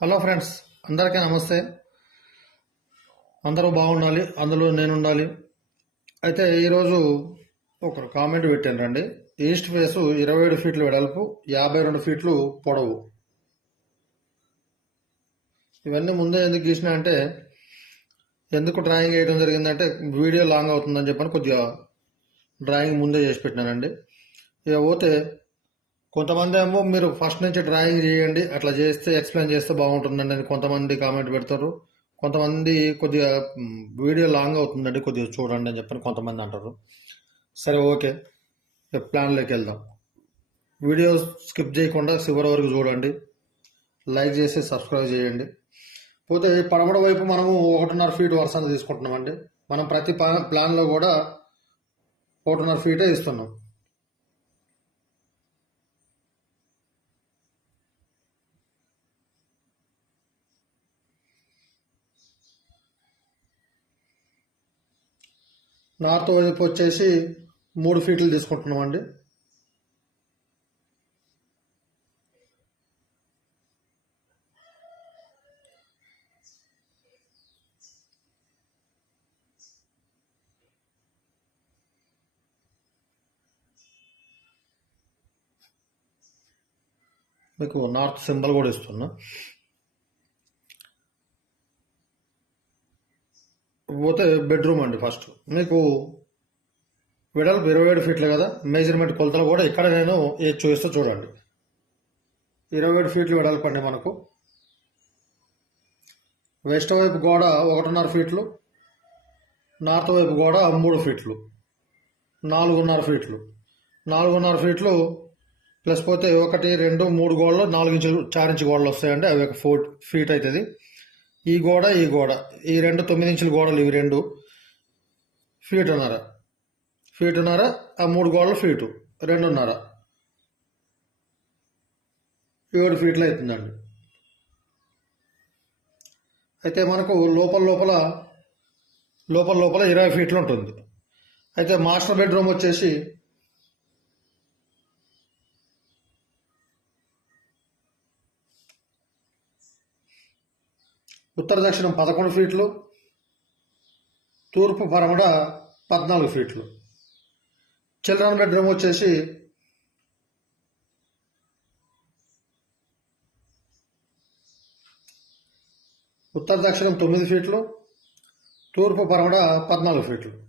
Hello friends అందరికీ నమస్తే. అందరూ బాగుండాలి అందులో నేను ఉండాలి అయితే ఈరోజు ఒకరు కామెంట్ పెట్టాను రండి. ఈస్ట్ ఫేస్ ఇరవై ఏడు ఫీట్లు వెడల్పు యాభై రెండు ఫీట్లు పొడవు. ఇవన్నీ ముందే ఎందుకు గీసిన అంటే ఎందుకు డ్రాయింగ్ వేయడం జరిగిందంటే వీడియో లాంగ్ అవుతుందని చెప్పని కొద్దిగా డ్రాయింగ్ ముందే చేసి పెట్టినానండి ఇక పోతే కొంతమంది ఏమో మీరు ఫస్ట్ నుంచి డ్రాయింగ్ చేయండి అట్లా చేస్తే ఎక్స్ప్లెయిన్ చేస్తే బాగుంటుందండి అని కొంతమంది కామెంట్ పెడతారు. కొంతమంది కొద్దిగా వీడియో లాంగ్ అవుతుందండి కొద్దిగా చూడండి అని చెప్పని కొంతమంది అంటారు. సరే ఓకే. ప్లాన్లోకి వెళ్దాం. వీడియో స్కిప్ చేయకుండా చివరి వరకు చూడండి. లైక్ చేసి సబ్స్క్రైబ్ చేయండి. పోతే పడమడ వైపు మనము ఒకటిన్నర ఫీట్ వరుసను తీసుకుంటున్నామండి. మనం ప్రతి ప్లాన్లో కూడా ఒకటిన్నర ఫీటే ఇస్తున్నాం. నార్త్ వైపు వచ్చేసి మూడు ఫీట్లు తీసుకుంటున్నాం అండి మీకు నార్త్ సింబల్ కూడా ఇస్తున్నా. పోతే బెడ్రూమ్ అండి ఫస్ట్ మీకు వెడల్పు ఇరవై ఏడు ఫీట్లు కదా మెజర్మెంట్ కొలతలు కూడా ఇక్కడ నేను ఏ చూపిస్తా చూడండి. ఇరవై ఏడు ఫీట్లు వెడల్పు అండి మనకు. వెస్ట్ వైపు గోడ ఒకటిన్నర ఫీట్లు నార్త్ వైపు గోడ మూడు ఫీట్లు నాలుగున్నర ఫీట్లు నాలుగున్నర ఫీట్లు ప్లస్ పోతే ఒకటి రెండు మూడు గోడలు నాలుగు ఇంచులు చార్ ఇంచు గోడలు వస్తాయండి. అవి ఒక ఫోర్ ఫీట్ అవుతుంది ఈ గోడ ఈ గోడ. ఈ రెండు తొమ్మిది ఇంచుల గోడలు ఇవి రెండు. ఫీటున్నర ఫీటున్నర ఆ మూడు గోడలు ఫీటు రెండున్నర? ఏడు ఫీట్లు అవుతుందండి. అయితే మనకు లోపల లోపల లోపల లోపల ఇరవై ఫీట్లు ఉంటుంది. అయితే మాస్టర్ బెడ్రూమ్ వచ్చేసి ఉత్తర దక్షిణం పదకొండు ఫీట్లు తూర్పు పరమడ పద్నాలుగు ఫీట్లు. చిల్డ్రన్ బెడ్రూమ్ వచ్చేసి ఉత్తర దక్షిణం తొమ్మిది ఫీట్లు తూర్పు పరమడ పద్నాలుగు ఫీట్లు.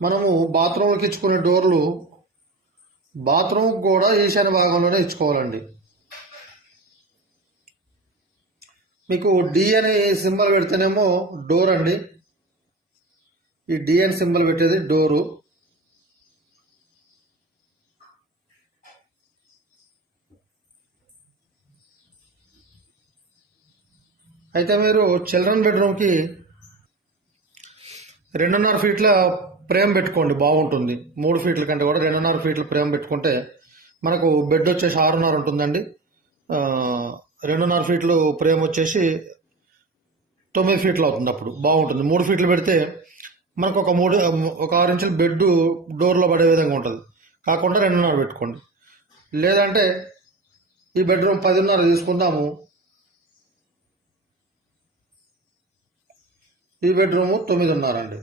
మనము బాత్రూంలోకి ఇచ్చుకునే డోర్లు బాత్రూమ్ కూడా ఈశాన్య భాగంలోనే ఇచ్చుకోవాలండి. మీకు డి అనే సింబల్ పెడితేనేమో డోర్ అండి. ఈ డి అని సింబల్ పెట్టేది డోరు. అయితే మీరు చిల్డ్రన్ బెడ్రూమ్కి రెండున్నర ఫీట్ల ప్రేమ్ పెట్టుకోండి బాగుంటుంది. మూడు ఫీట్ల కంటే కూడా రెండున్నర ఫీట్ల ప్రేమ పెట్టుకుంటే మనకు బెడ్ వచ్చేసి ఆరున్నర ఉంటుందండి. రెండున్నర ఫీట్లు ప్రేమ వచ్చేసి తొమ్మిది ఫీట్లు అవుతుంది అప్పుడు బాగుంటుంది. మూడు ఫీట్లు పెడితే మనకు ఒక మూడు ఒక ఆరు ఇంచుల బెడ్ డోర్లో పడే విధంగా ఉంటుంది. కాకుండా రెండున్నర పెట్టుకోండి. లేదంటే ఈ బెడ్రూమ్ పదిన్నర తీసుకుందాము ఈ బెడ్రూము తొమ్మిదిన్నర అండి.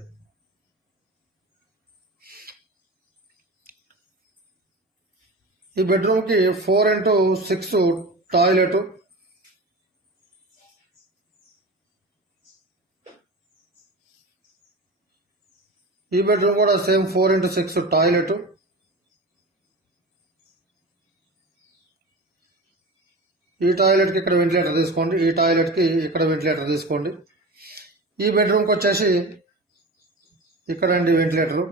ఈ బెడ్రూమ్కి ఫోర్ ఇంటూ సిక్స్ టాయిలెట్ ఈ బెడ్రూమ్ కూడా same four into six toilet ఈ టాయిలెట్కి ఇక్కడ వెంటిలేటర్ తీసుకోండి. ఈ టాయిలెట్కి ఇక్కడ వెంటిలేటర్ తీసుకోండి. ఈ బెడ్రూమ్కి వచ్చేసి ఇక్కడ అండి వెంటిలేటరు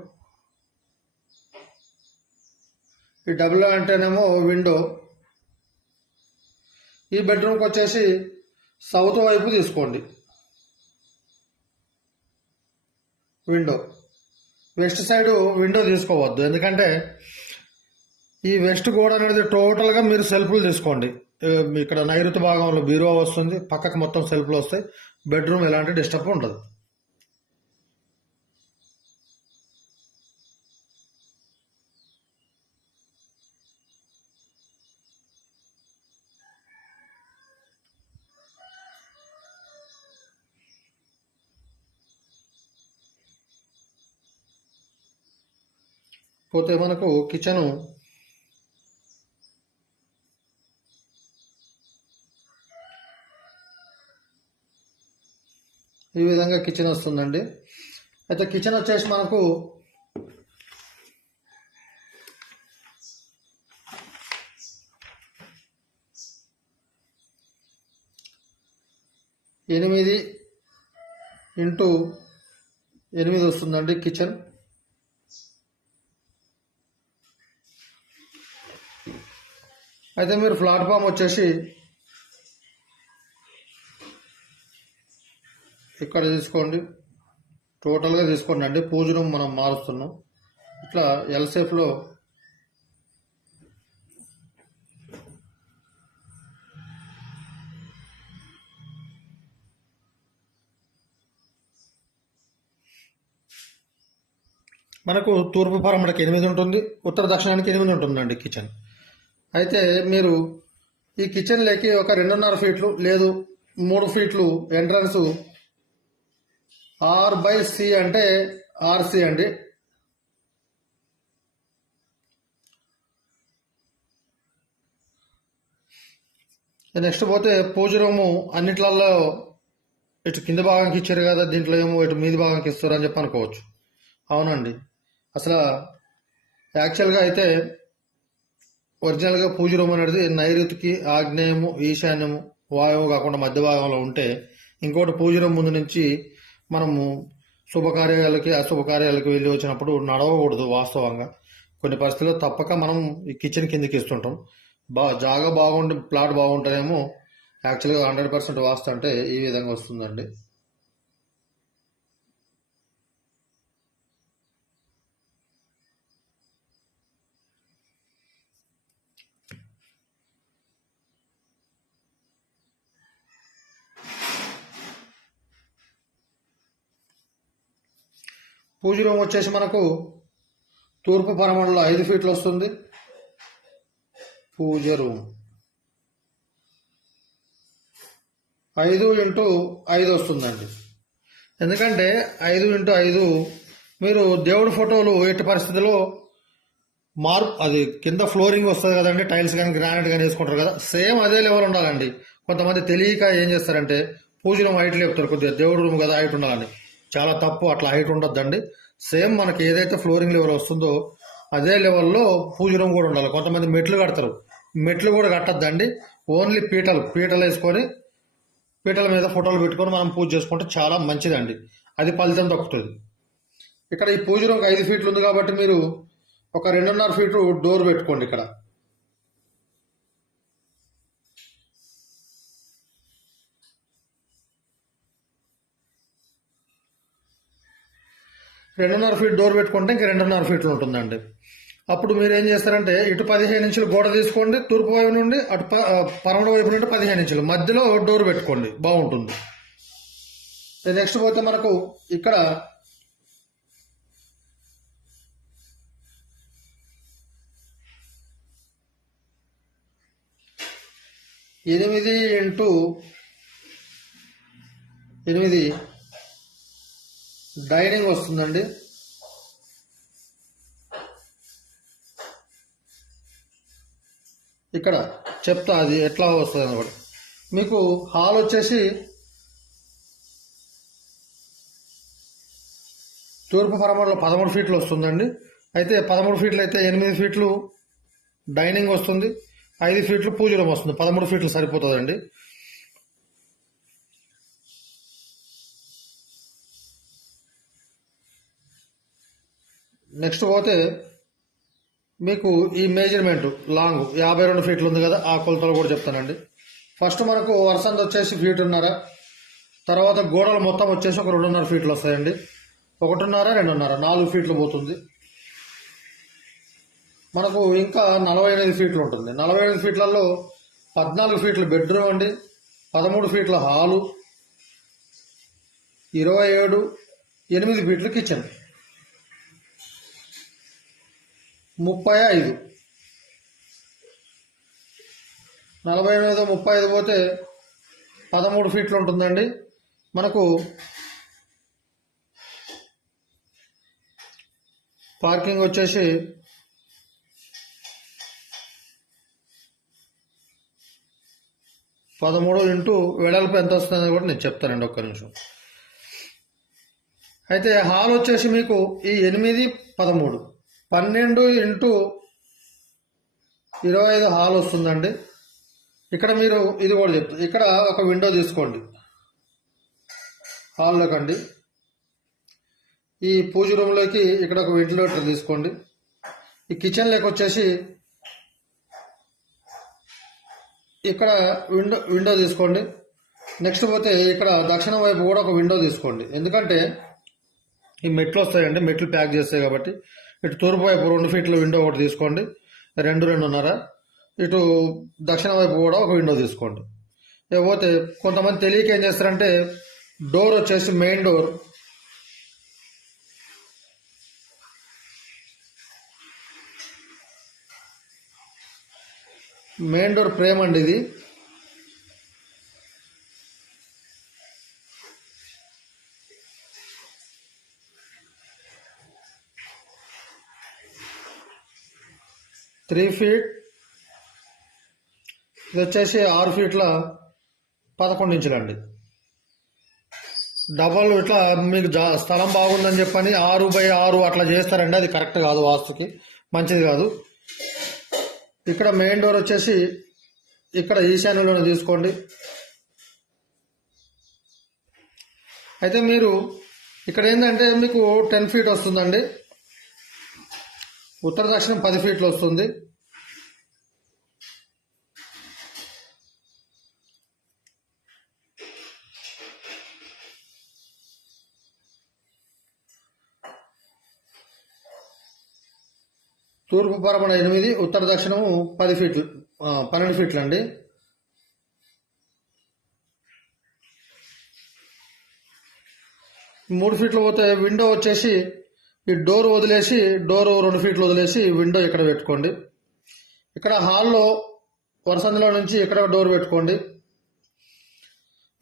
ఈ డబుల్ అంటేనేమో విండో ఈ బెడ్రూమ్కి వచ్చేసి సౌత్ వైపు తీసుకోండి. విండో వెస్ట్ సైడ్ విండో తీసుకోవద్దు. ఎందుకంటే ఈ వెస్ట్ గోడ అనేది టోటల్గా మీరు సెల్ఫ్లు తీసుకోండి. ఇక్కడ నైరుతి భాగంలో బీరువా వస్తుంది. పక్కకు మొత్తం సెల్ఫ్లు వస్తాయి. బెడ్రూమ్ ఎలాంటి డిస్టర్బ్ ఉండదు. పోతే మనకు కిచెను. ఈ విధంగా కిచెన్ వస్తుందండి. అయితే కిచెన్ వచ్చేసి మనకు ఎనిమిది ఇంటూ ఎనిమిది వస్తుందండి కిచెన్. అయితే మీరు ప్లాట్ఫామ్ వచ్చేసి ఇక్కడ తీసుకోండి. టోటల్గా తీసుకోండి. అండి పూజ రూమ్ మనం మారుస్తున్నాం. ఇట్లా ఎల్సేఫ్లో మనకు తూర్పు పరమడకి ఎనిమిది ఉంటుంది. ఉత్తర దక్షిణానికి ఎనిమిది ఉంటుందండి కిచెన్. అయితే మీరు ఈ కిచెన్ లేకి ఒక రెండున్నర ఫీట్లు లేదు మూడు ఫీట్లు ఎంట్రన్స్ ఆర్ బై సి అంటే ఆర్సి అండి. నెక్స్ట్ పోతే పూజ రూము అన్నిట్లలో ఇటు కింద భాగానికి ఇచ్చారు కదా దీంట్లో ఏమో ఇటు మీది భాగానికి ఇస్తారు అని చెప్పి అనుకోవచ్చు. అవునండి. అసలు యాక్చువల్గా అయితే ఒరిజినల్గా పూజ రూమ్ అనేది నైరుతికి ఆగ్నేయము ఈశాన్యము వాయువు కాకుండా మధ్య భాగంలో ఉంటే ఇంకోటి పూజ రూమ్ ముందు నుంచి మనము శుభకార్యాలకి అశుభకార్యాలకి వెళ్ళి వచ్చినప్పుడు నడవకూడదు వాస్తవంగా. కొన్ని పరిస్థితుల్లో తప్పక మనం ఈ కిచెన్ కిందకి ఇస్తుంటాం బా జాగా బాగుండి ప్లాట్ బాగుంటేనేమో యాక్చువల్గా హండ్రెడ్ పర్సెంట్ వాస్తు అంటే ఈ విధంగా వస్తుందండి. పూజ రూమ్ వచ్చేసి మనకు తూర్పు పరమణలో ఐదు ఫీట్లు వస్తుంది. పూజ రూమ్. ఐదు ఇంటూ ఐదు వస్తుందండి. ఎందుకంటే ఐదు ఇంటూ ఐదు మీరు దేవుడి ఫోటోలు ఎట్టి పరిస్థితిలో మార్పు అది కింద ఫ్లోరింగ్ వస్తుంది కదండి టైల్స్ కానీ గ్రానైట్ కానీ వేసుకుంటారు కదా సేమ్ అదే లెవెల్ ఉండాలండి. కొంతమంది తెలియక ఏం చేస్తారంటే పూజ రూమ్ హైట్ లేపుతారు కొద్దిగా దేవుడి రూమ్ కదా హైట్ ఉండాలని. చాలా తప్పు అట్లా హైట్ ఉండొద్దండి. సేమ్ మనకి ఏదైతే ఫ్లోరింగ్ లెవెల్ వస్తుందో అదే లెవెల్లో పూజ రూమ్ కూడా ఉండాలి. కొంతమంది మెట్లు కడతారు. మెట్లు కూడా కట్టద్దండి. ఓన్లీ పీటలు పీటలు వేసుకొని పీటల మీద ఫోటోలు పెట్టుకొని మనం పూజ చేసుకుంటే చాలా మంచిదండి. అది ఫలితం దక్కుతుంది. ఇక్కడ ఈ పూజ రూమ్కి ఐదు ఫీట్లు ఉంది కాబట్టి మీరు ఒక రెండున్నర ఫీటు డోర్ పెట్టుకోండి ఇక్కడ. రెండున్నర ఫీట్ డోర్ పెట్టుకుంటే ఇంక రెండున్నర ఫీట్లు ఉంటుందండి. అప్పుడు మీరు ఏం చేస్తారంటే ఇటు పదిహేను ఇంచులు గోడ తీసుకోండి తూర్పు వైపు నుండి అటు ప- పరమడ వైపు నుండి పదిహేను ఇంచులు. మధ్యలో డోర్ పెట్టుకోండి బాగుంటుంది. నెక్స్ట్ పోతే మనకు ఇక్కడ ఎనిమిది ఇంటూ ఎనిమిది డైనింగ్ వస్తుందండి. ఇక్కడ చెప్తా అది ఎట్లా వస్తుంది అనమాట మీకు హాల్ వచ్చేసి తూర్పు పరమలో పదమూడు ఫీట్లు వస్తుందండి. అయితే పదమూడు ఫీట్లు అయితే ఎనిమిది ఫీట్లు డైనింగ్ వస్తుంది. ఐదు ఫీట్లు పూజలం వస్తుంది. పదమూడు ఫీట్లు సరిపోతుందండి. నెక్స్ట్ పోతే మీకు ఈ మెజర్మెంట్ లాంగ్ యాభై రెండు ఫీట్లు ఉంది కదా ఆ కొలతలు కూడా చెప్తానండి. ఫస్ట్ మనకు వరుసంది వచ్చేసి ఫీటున్నర తర్వాత గోడలు మొత్తం వచ్చేసి ఒక రెండున్నర ఫీట్లు వస్తాయండి. ఒకటిన్నర రెండున్నర నాలుగు ఫీట్లు పోతుంది. మనకు ఇంకా నలభై ఎనిమిది ఫీట్లు ఉంటుంది. నలభై ఎనిమిది ఫీట్లలో పద్నాలుగు ఫీట్లు బెడ్రూమ్ అండి పదమూడు ఫీట్ల హాలు ఇరవై ఏడు ఎనిమిది ఫీట్లు కిచెన్ ముప్పై ఐదు. నలభై ఎనిమిది ముప్పై ఐదు పోతే పదమూడు ఫీట్లు ఉంటుందండి మనకు పార్కింగ్ వచ్చేసి పదమూడు ఇంటూ వెడల్పు ఎంత వస్తుందని కూడా నేను చెప్తానండి ఒక్క నిమిషం. అయితే హాల్ వచ్చేసి మీకు ఈ ఎనిమిది పదమూడు. పన్నెండు ఇంటూ ఇరవై ఐదు హాల్ వస్తుందండి. ఇక్కడ మీరు ఇది కూడా చెప్తారు ఇక్కడ ఒక విండో తీసుకోండి. హాల్లోకి అండి. ఈ పూజ రూమ్లోకి ఇక్కడ ఒక వెంటిలేటర్ తీసుకోండి. ఈ కిచెన్లోకి వచ్చేసి ఇక్కడ విండో విండో తీసుకోండి. నెక్స్ట్ పోతే ఇక్కడ దక్షిణం వైపు కూడా ఒక విండో తీసుకోండి. ఎందుకంటే ఈ మెట్లు వస్తాయండి. మెట్లు ప్యాక్ చేస్తాయి కాబట్టి. ఇటు తూర్పు వైపు రెండు ఫీట్ల విండో ఒకటి తీసుకోండి. రెండు రెండున్నర. ఇటు దక్షిణ వైపు కూడా ఒక విండో తీసుకోండి. లేకపోతే కొంతమంది తెలియక ఏం చేస్తారంటే డోర్ వచ్చేసి main door main door frame అండి ఇది. Three feet. ఇది వచ్చేసి ఆరు ఫీట్ల పదకొండు ఇంచులండి. డబల్ ఇట్లా మీకు జా స్థలం బాగుందని చెప్పని ఆరు బై ఆరు అట్లా చేస్తారండి. అది కరెక్ట్ కాదు వాస్తుకి మంచిది కాదు. ఇక్కడ మెయిన్ డోర్ వచ్చేసి ఇక్కడ ఈశాన్యంలోనే తీసుకోండి. అయితే మీరు ఇక్కడ ఏంటంటే మీకు టెన్ ఫీట్ వస్తుందండి. ఉత్తర దక్షిణం పది ఫీట్లు వస్తుంది. తూర్పు పరమణ ఎనిమిది ఉత్తర దక్షిణము పది ఫీట్లు పన్నెండు ఫీట్లు అండి మూడు ఫీట్లు పోతే విండో వచ్చేసి ఈ డోర్ వదిలేసి డోర్ రెండు ఫీట్లు వదిలేసి విండో ఇక్కడ పెట్టుకోండి. ఇక్కడ హాల్లో వరసందులో నుంచి ఇక్కడ డోర్ పెట్టుకోండి.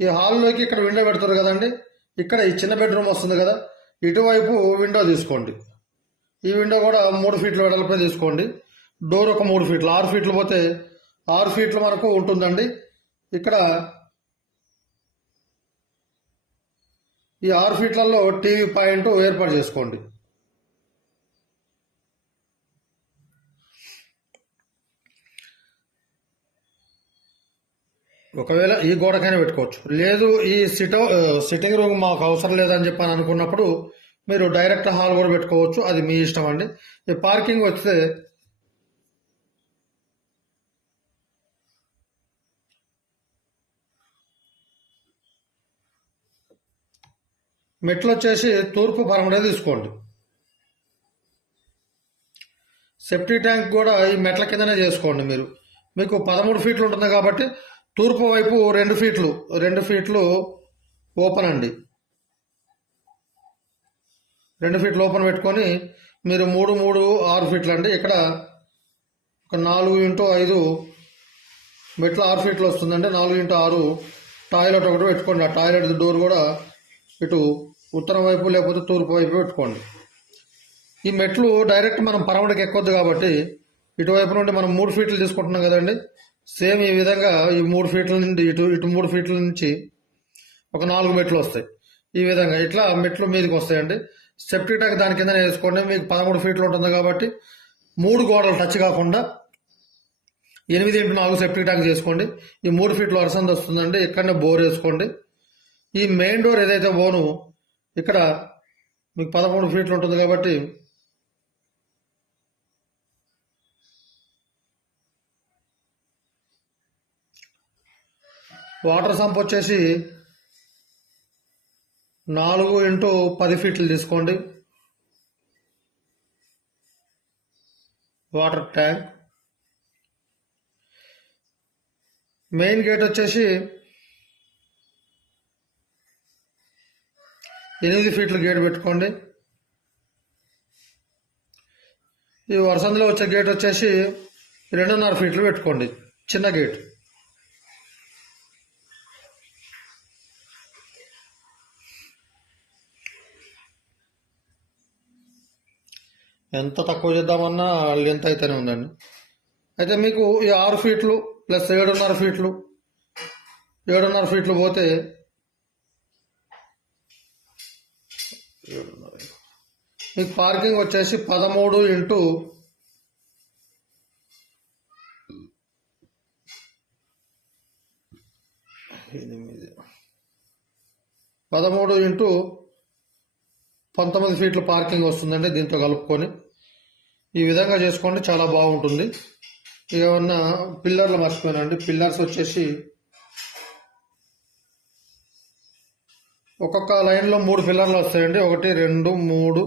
ఈ హాల్లోకి ఇక్కడ విండో పెడతారు కదండి? ఇక్కడ ఈ చిన్న బెడ్రూమ్ వస్తుంది కదా? ఇటువైపు విండో తీసుకోండి. ఈ విండో కూడా మూడు ఫీట్లు వెడల్పే తీసుకోండి. డోర్ ఒక మూడు ఫీట్లు ఆరు ఫీట్లు పోతే ఆరు ఫీట్లు మనకు ఉంటుందండి. ఇక్కడ ఈ ఆరు ఫీట్లలో టీవీ పాయింట్ ఏర్పాటు చేసుకోండి. ఒకవేళ ఈ గోడకైనా పెట్టుకోవచ్చు. లేదు ఈ సిటో సిట్టింగ్ రూమ్ మాకు అవసరం లేదని చెప్పని అనుకున్నప్పుడు మీరు డైరెక్ట్ హాల్ కూడా పెట్టుకోవచ్చు. అది మీ ఇష్టం అండి. ఈ పార్కింగ్ వస్తే మెట్లు వచ్చేసి తూర్పు పరమడే తీసుకోండి. సెఫ్టీ ట్యాంక్ కూడా ఈ మెట్ల కిందనే చేసుకోండి మీరు. మీకు పదమూడు ఫీట్లు ఉంటుంది కాబట్టి తూర్పు వైపు రెండు ఫీట్లు రెండు ఫీట్లు ఓపెన్ అండి. రెండు ఫీట్లు ఓపెన్ పెట్టుకొని మీరు మూడు మూడు ఆరు ఫీట్లు అండి. ఇక్కడ ఒక నాలుగు ఇంటూ ఐదు మెట్లు ఆరు ఫీట్లు వస్తుందండి. నాలుగు ఇంటూ ఆరు టాయిలెట్ ఒకటి పెట్టుకోండి. ఆ టాయిలెట్ డోర్ కూడా ఇటు ఉత్తరం వైపు లేకపోతే తూర్పు వైపు పెట్టుకోండి. ఈ మెట్లు డైరెక్ట్ మనం పరమడికి ఎక్కొద్దు కాబట్టి ఇటువైపు నుండి మనం మూడు ఫీట్లు తీసుకుంటున్నాం కదండి. సేమ్ ఈ విధంగా ఈ మూడు ఫీట్ల నుండి ఇటు ఇటు మూడు ఫీట్ల నుంచి ఒక నాలుగు మెట్లు వస్తాయి. ఈ విధంగా ఇట్లా మెట్లు మీదకి వస్తాయండి. సెప్టిక్ ట్యాంక్ దాని కింద వేసుకోండి. మీకు పదమూడు ఫీట్లు ఉంటుంది కాబట్టి మూడు గోడలు టచ్ కాకుండా ఎనిమిది ఇంటూ నాలుగు సెప్టిక్ ట్యాంక్ చేసుకోండి. ఈ మూడు ఫీట్లు అరసంది వస్తుందండి. ఇక్కడనే బోర్ వేసుకోండి. ఈ మెయిన్ డోర్ ఏదైతే బోను ఇక్కడ మీకు పదమూడు ఫీట్లు ఉంటుంది కాబట్టి వాటర్ సంప్ వచ్చేసి నాలుగు ఇంటూ పది ఫీట్లు తీసుకోండి. Water tank. మెయిన్ గేట్ వచ్చేసి ఎనిమిది ఫీట్లు గేట్ పెట్టుకోండి. ఈ వరసందులో వచ్చే గేట్ వచ్చేసి రెండున్నర ఫీట్లు పెట్టుకోండి. చిన్న గేట్. ఎంత తక్కువ చేద్దామన్నా లెంత్ అయితేనే ఉందండి. అయితే మీకు ఈ ఆరు ఫీట్లు ప్లస్ ఏడున్నర ఫీట్లు ఏడున్నర ఫీట్లు పోతే మీకు పార్కింగ్ వచ్చేసి పదమూడు ఇంటూ ఎనిమిది. పదమూడు ఇంటూ పంతొమ్మిది ఫీట్ల పార్కింగ్ వస్తుందండి దీంతో కలుపుకొని. ఈ విధంగా చేసుకోండి చాలా బాగుంటుంది. ఏమన్నా పిల్లర్లు మర్చిపోయానండి. పిల్లర్స్ వచ్చేసి ఒక్కొక్క లైన్లో మూడు పిల్లర్లు వస్తాయండి. ఒకటి రెండు మూడు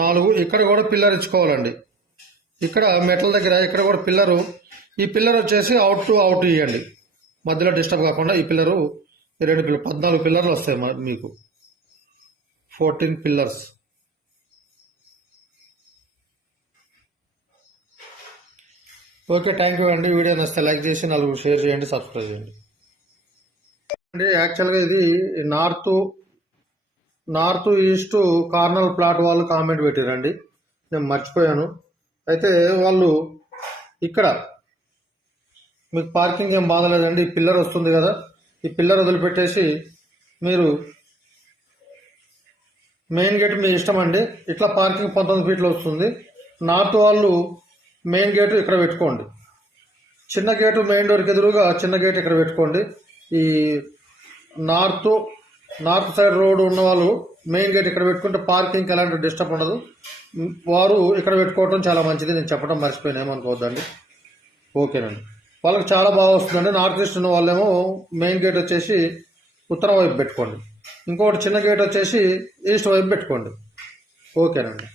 నాలుగు. ఇక్కడ కూడా పిల్లర్ ఇచ్చుకోవాలండి. ఇక్కడ మెటల్ దగ్గర ఇక్కడ కూడా పిల్లరు. ఈ పిల్లర్ వచ్చేసి అవుట్ టు అవుట్ ఇవ్వండి మధ్యలో డిస్టర్బ్ కాకుండా ఈ పిల్లరు రెండు పిల్లర్ పద్నాలుగు పిల్లర్లు వస్తాయి మీకు. Fourteen pillars. Okay thank you అండి. వీడియో నచ్చితే లైక్ చేసి నలుగురు షేర్ చేయండి సబ్స్క్రైబ్ చేయండి. అండి యాక్చువల్గా ఇది north north east corner plot వాళ్ళు కామెంట్ పెట్టారండి. నేను మర్చిపోయాను. అయితే వాళ్ళు ఇక్కడ మీకు పార్కింగ్ ఏం బాధలేదండి ఈ పిల్లర్ వస్తుంది కదా. ఈ పిల్లర్ వదిలిపెట్టేసి మీరు మెయిన్ గేట్ మీ ఇష్టం అండి. ఇట్లా పార్కింగ్ పంతొమ్మిది ఫీట్లు వస్తుంది. నార్త్ వాళ్ళు మెయిన్ గేట్ ఇక్కడ పెట్టుకోండి. చిన్న గేటు మెయిన్ డోర్కి ఎదురుగా చిన్న గేట్ ఇక్కడ పెట్టుకోండి. ఈ నార్త్ నార్త్ సైడ్ రోడ్ ఉన్న వాళ్ళు మెయిన్ గేట్ ఇక్కడ పెట్టుకుంటే పార్కింగ్ ఎలాంటి డిస్టర్బ్ ఉండదు. వారు ఇక్కడ పెట్టుకోవడం చాలా మంచిది. నేను చెప్పడం మర్చిపోయినా ఏమనుకోవద్దండి. ఓకేనండి. వాళ్ళకి చాలా బాగా వస్తుందండి. నార్త్ ఈస్ట్ ఉన్న వాళ్ళేమో మెయిన్ గేట్ వచ్చేసి ఉత్తరం వైపు పెట్టుకోండి. ఇంకొకటి చిన్న గేట్ వచ్చేసి ఈస్ట్ వైపు పెట్టుకోండి. ఓకేనండి